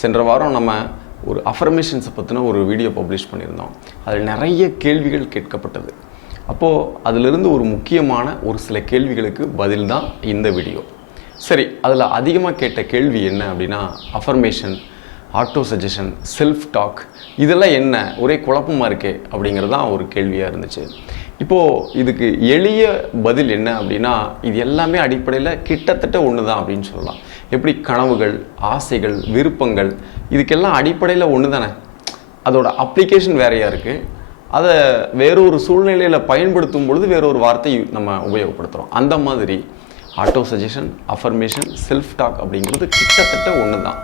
சென்ற வாரம் நம்ம ஒரு அஃபர்மேஷன்ஸை பற்றின ஒரு வீடியோ பப்ளிஷ் பண்ணியிருந்தோம். அதில் நிறைய கேள்விகள் கேட்கப்பட்டது. அப்போது அதிலிருந்து ஒரு முக்கியமான ஒரு சில கேள்விகளுக்கு பதில் தான் இந்த வீடியோ. சரி, அதில் அதிகமாக கேட்ட கேள்வி என்ன அப்படின்னா, affirmation, auto suggestion, self talk, இதெல்லாம் என்ன, ஒரே குழப்பமாக இருக்கே அப்படிங்கிறது தான் ஒரு கேள்வியாக இருந்துச்சு. இப்போது இதுக்கு எளிய பதில் என்ன அப்படின்னா, இது எல்லாமே அடிப்படையில் கிட்டத்தட்ட ஒன்று தான் அப்படின்னு சொல்லலாம். எப்படி கனவுகள், ஆசைகள், விருப்பங்கள், இதுக்கெல்லாம் அடிப்படையில் ஒன்று தானே. அதோட அப்ளிகேஷன் வேறையாக இருக்குது. அதை வேறொரு சூழ்நிலையில் பயன்படுத்தும் பொழுது வேறொரு வார்த்தை நம்ம உபயோகப்படுத்துகிறோம். அந்த மாதிரி auto suggestion, affirmation, self talk அப்படிங்கிறது கிட்டத்தட்ட ஒன்று தான்.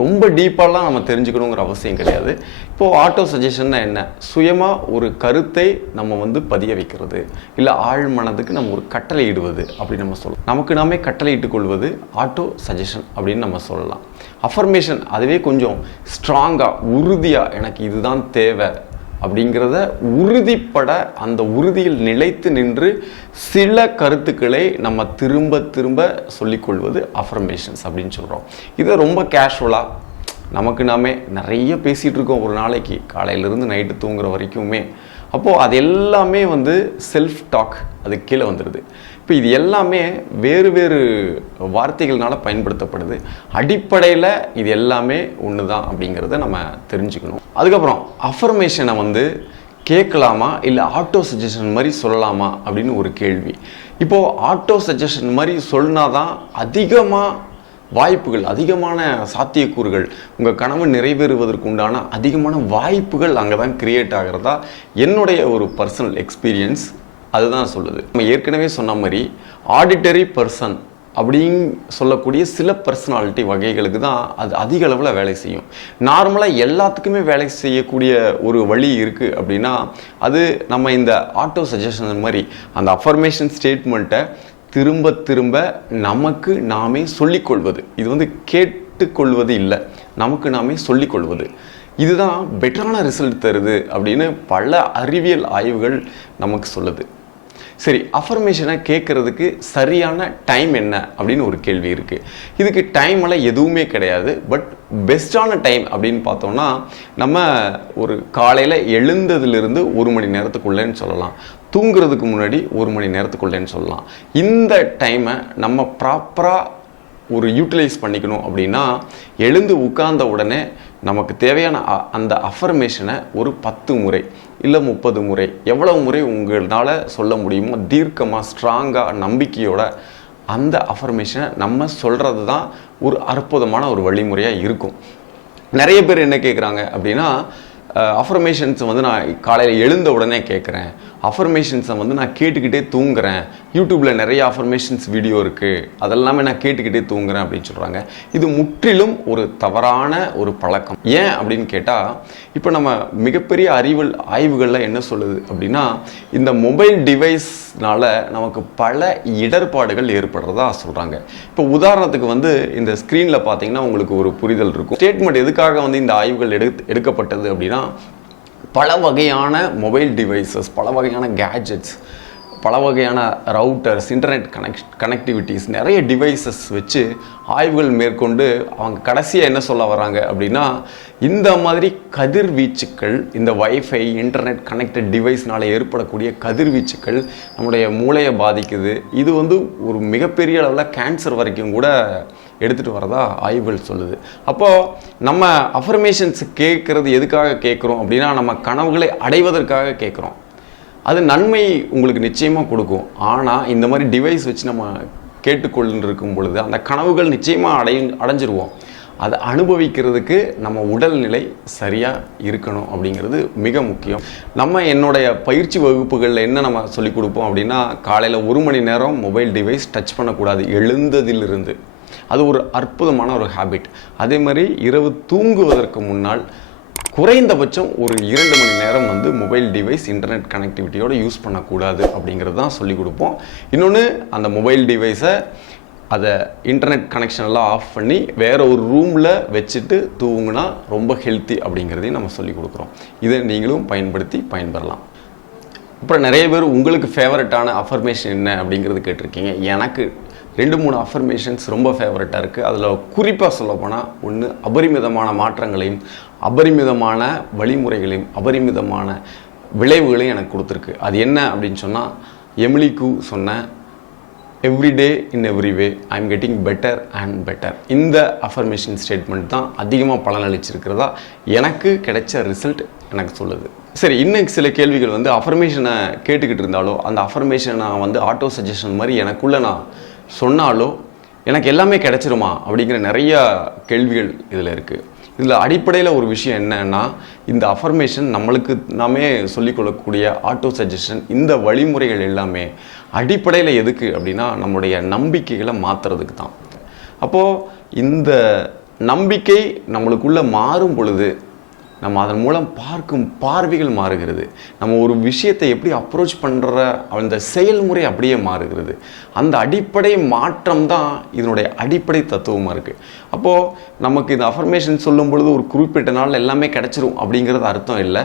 ரொம்ப டீப்பாலாம் நம்ம தெரிஞ்சுக்கணுங்கிற அவசியம் கிடையாது. இப்போது ஆட்டோ சஜஷன்னா என்ன? சுயமாக ஒரு கருத்தை நம்ம பதிய வைக்கிறது, இல்லை ஆழ் மனதுக்கு நம்ம ஒரு கட்டளை இடுவது அப்படி நம்ம சொல்லலாம். நமக்கு நாமே கட்டளை இட்டு கொள்வது ஆட்டோ சஜஷன் அப்படின்னு நம்ம சொல்லலாம். அஃபர்மேஷன் அதுவே கொஞ்சம் ஸ்ட்ராங்காக, உறுதியாக, எனக்கு இதுதான் தேவை அப்படிங்கிறத உறுதிப்பட அந்த உறுதியில் நிலைத்து நின்று சில கருத்துக்களை நம்ம திரும்ப திரும்ப சொல்லிக்கொள்வது அஃபர்மேஷன்ஸ் அப்படின்னு சொல்கிறோம். இதை ரொம்ப கேஷுவலாக நமக்கு நாமே நிறைய பேசிகிட்டு இருக்கோம் ஒரு நாளைக்கு, காலையிலேருந்து நைட்டு தூங்குற வரைக்குமே. அப்போது அது எல்லாமே செல்ஃப் டாக் அது கீழே வந்துடுது. இப்போ இது எல்லாமே வேறு வேறு வார்த்தைகள்னால பயன்படுத்தப்படுது. அடிப்படையில் இது எல்லாமே ஒன்று தான் அப்படிங்கிறத நம்ம தெரிஞ்சுக்கணும். அதுக்கப்புறம் அஃபர்மேஷனை கேட்கலாமா இல்லை ஆட்டோ சஜஷன் மாதிரி சொல்லலாமா அப்படின்னு ஒரு கேள்வி. இப்போது ஆட்டோ சஜஷன் மாதிரி சொன்னாதான் அதிகமாக வாய்ப்புகள், அதிகமான சாத்தியக்கூறுகள், உங்கள் கனவு நிறைவேறுவதற்கு உண்டான அதிகமான வாய்ப்புகள் அங்கே தான் கிரியேட் ஆகிறதா என்னுடைய ஒரு பர்சனல் எக்ஸ்பீரியன்ஸ் அதுதான் சொல்லுது. நம்ம ஏற்கனவே சொன்ன மாதிரி ஆடிட்டரி பர்சன் அப்படின்னு சொல்லக்கூடிய சில பர்சனாலிட்டி வகைகளுக்கு தான் அது அதிக அளவில் வேலை செய்யும். நார்மலாக எல்லாத்துக்குமே வேலை செய்யக்கூடிய ஒரு வழி இருக்குது அப்படின்னா அது நம்ம இந்த ஆட்டோ சஜஷன் மாதிரி அந்த அஃபர்மேஷன் ஸ்டேட்மெண்ட்டை திரும்ப திரும்ப நமக்கு நாமே சொல்லிக்கொள்வது. இது கேட்டுக்கொள்வது இல்லை, நமக்கு நாமே சொல்லிக்கொள்வது. இதுதான் பெட்டரான ரிசல்ட் தருது அப்படின்னு பல அறிவியல் ஆய்வுகள் நமக்கு சொல்லுது. சரி, அஃபர்மேஷனை கேட்குறதுக்கு சரியான டைம் என்ன அப்படின்னு ஒரு கேள்வி இருக்குது. இதுக்கு டைமெல்லாம் எதுவுமே கிடையாது. பட் பெஸ்ட்டான டைம் அப்படின்னு பார்த்தோம்னா நம்ம ஒரு காலையில் எழுந்ததுலேருந்து 1 மணி நேரத்துக்குள்ளேன்னு சொல்லலாம், தூங்குறதுக்கு முன்னாடி 1 மணி நேரத்துக்குள்ளேன்னு சொல்லலாம். இந்த டைமை நம்ம ப்ராப்பராக ஒரு யூட்டிலைஸ் பண்ணிக்கணும் அப்படின்னா, எழுந்து உட்கார்ந்த உடனே நமக்கு தேவையான அந்த அஃபர்மேஷனை ஒரு 10 முறை இல்லை 30 முறை, எவ்வளவு முறை உங்களால் சொல்ல முடியுமோ தீர்க்கமாக, ஸ்ட்ராங்காக, நம்பிக்கையோட அந்த அஃபர்மேஷனை நம்ம சொல்கிறது தான் ஒரு அற்புதமான ஒரு வழிமுறையாக இருக்கும். நிறைய பேர் என்ன கேட்குறாங்க அப்படின்னா, அஃபர்மேஷன்ஸ் நான் காலையில் எழுந்த உடனே கேட்குறேன், அஃபர்மேஷன்ஸை நான் கேட்டுக்கிட்டே தூங்குறேன், யூடியூப்பில் நிறைய அஃபர்மேஷன்ஸ் வீடியோ இருக்குது, அதெல்லாமே நான் கேட்டுக்கிட்டே தூங்குறேன் அப்படின்னு சொல்கிறாங்க. இது முற்றிலும் ஒரு தவறான ஒரு பழக்கம். ஏன் அப்படின்னு கேட்டால், இப்போ நம்ம மிகப்பெரிய அறிவியல் ஆய்வுகளில் என்ன சொல்லுது அப்படின்னா, இந்த மொபைல் டிவைஸ்னால நமக்கு பல இடர்பாடுகள் ஏற்படுறதா சொல்கிறாங்க. இப்போ உதாரணத்துக்கு இந்த ஸ்க்ரீனில் பார்த்தீங்கன்னா உங்களுக்கு ஒரு புரிதல் இருக்கும். ஸ்டேட்மெண்ட் எதுக்காக இந்த ஆய்வுகள் எடுக்கப்பட்டது அப்படின்னா, பல வகையான மொபைல் டிவைசஸ், பல வகையான கேட்ஜெட்ஸ், பல வகையான ரவுட்டர்ஸ், இன்டர்நெட் கனெக்டிவிட்டிஸ், நிறைய டிவைசஸ் வச்சு ஆய்வுகள் மேற்கொண்டு அவங்க கடைசியாக என்ன சொல்ல வராங்க அப்படின்னா, இந்த மாதிரி கதிர்வீச்சுக்கள், இந்த வைஃபை, இன்டர்நெட் கனெக்டட் டிவைஸ்னால் ஏற்படக்கூடிய கதிர்வீச்சுக்கள் நம்முடைய மூளையை பாதிக்குது. இது ஒரு மிகப்பெரிய அளவில் கேன்சர் வரைக்கும் கூட எடுத்துகிட்டு வரதா ஆய்வுகள் சொல்லுது. அப்போது நம்ம அஃபர்மேஷன்ஸ் கேட்குறது எதுக்காக கேட்குறோம் அப்படின்னா, நம்ம கனவுகளை அடைவதற்காக கேட்குறோம். அது நன்மை உங்களுக்கு நிச்சயமாக கொடுக்கும். ஆனால் இந்த மாதிரி டிவைஸ் வச்சு நம்ம கேட்டுக்கொண்டு இருக்கும் பொழுது அந்த கனவுகள் நிச்சயமாக அடைஞ்சிருவோம். அதை அனுபவிக்கிறதுக்கு நம்ம உடல்நிலை சரியாக இருக்கணும் அப்படிங்கிறது மிக முக்கியம். நம்ம என்னுடைய பயிற்சி வகுப்புகளில் என்ன நம்ம சொல்லிக் கொடுப்போம் அப்படின்னா, காலையில் 1 மணி நேரம் மொபைல் டிவைஸ் டச் பண்ணக்கூடாது எழுந்ததிலிருந்து. அது ஒரு அற்புதமான ஒரு ஹேபிட். அதே மாதிரி இரவு தூங்குவதற்கு முன்னால் குறைந்தபட்சம் ஒரு 2 மணி நேரம் மொபைல் டிவைஸ் இன்டர்நெட் கனெக்டிவிட்டியோடு யூஸ் பண்ணக்கூடாது அப்படிங்கிறது தான் சொல்லிக் கொடுப்போம். இன்னொன்று, அந்த மொபைல் டிவைஸை அதை இன்டர்நெட் கனெக்ஷனெல்லாம் ஆஃப் பண்ணி வேறு ஒரு ரூமில் வச்சுட்டு தூங்குனா ரொம்ப ஹெல்த்தி அப்படிங்கிறதையும் நம்ம சொல்லிக் கொடுக்குறோம். இதை நீங்களும் பயன்படுத்தி பயன்பெறலாம். அப்புறம் நிறைய பேர் உங்களுக்கு ஃபேவரட்டான அஃபர்மேஷன் என்ன அப்படிங்கிறது கேட்டிருக்கீங்க. எனக்கு 2-3 அஃபர்மேஷன்ஸ் ரொம்ப ஃபேவரட்டாக இருக்குது. அதில் குறிப்பாக சொல்லப்போனால் ஒன்று அபரிமிதமான மாற்றங்களையும் அபரிமிதமான வழிமுறைகளையும் அபரிமிதமான விளைவுகளையும் எனக்கு கொடுத்துருக்கு. அது என்ன அப்படின்னு சொன்னால் எமிலிக்கு சொன்ன everyday in every way I am getting better and better. இந்த அஃபர்மேஷன் ஸ்டேட்மெண்ட் தான் அதிகமாக பலனளிச்சிருக்கிறதா எனக்கு கிடைச்ச ரிசல்ட் எனக்கு சொல்லுது. சரி, இன்னும் சில கேள்விகள் வந்து அஃபர்மேஷனை கேட்டுக்கிட்டு இருந்தாலோ அந்த அஃபர்மேஷனை வந்து ஆட்டோ சஜஷன் மாதிரி எனக்குள்ளே நான் சொன்னாலோ எனக்கு எல்லாமே கிடைச்சிருமா அப்படிங்கிற நிறையா கேள்விகள் இதில் இருக்குது. இதில் அடிப்படையில் ஒரு விஷயம் என்னன்னா, இந்த அஃபர்மேஷன் நம்மளுக்கு நாமே சொல்லிக்கொள்ளக்கூடிய ஆட்டோ சஜஷன் இந்த வழிமுறைகள் எல்லாமே அடிப்படையில் எதுக்கு அப்படின்னா நம்மளுடைய நம்பிக்கைகளை மாற்றுறதுக்கு தான். அப்போது இந்த நம்பிக்கை நம்மளுக்குள்ளே மாறும் பொழுது நம்ம அதன் மூலம் பார்க்கும் பார்வைகள் மாறுகிறது. நம்ம ஒரு விஷயத்தை எப்படி அப்ரோச் பண்ணுற அந்த செயல்முறை அப்படியே மாறுகிறது. அந்த அடிப்படை மாற்றம் தான் இதனுடைய அடிப்படை தத்துவமாக இருக்குது. அப்போது நமக்கு இந்த அஃபர்மேஷன் சொல்லும் பொழுது ஒரு குறிப்பிட்ட நாள் எல்லாமே கிடைச்சிரும் அப்படிங்கிறது அர்த்தம் இல்லை.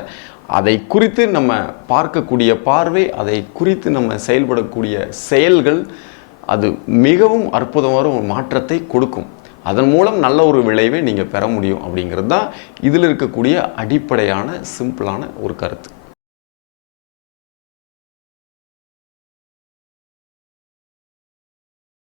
அதை குறித்து நம்ம பார்க்கக்கூடிய பார்வை, அதை குறித்து நம்ம செயல்படக்கூடிய செயல்கள் அது மிகவும் அற்புதமான ஒரு மாற்றத்தை கொடுக்கும். அதன் மூலம் நல்ல ஒரு விளைவை நீங்கள் பெற முடியும் அப்படிங்கிறது தான் இதில் இருக்கக்கூடிய அடிப்படையான சிம்பிளான ஒரு கருத்து.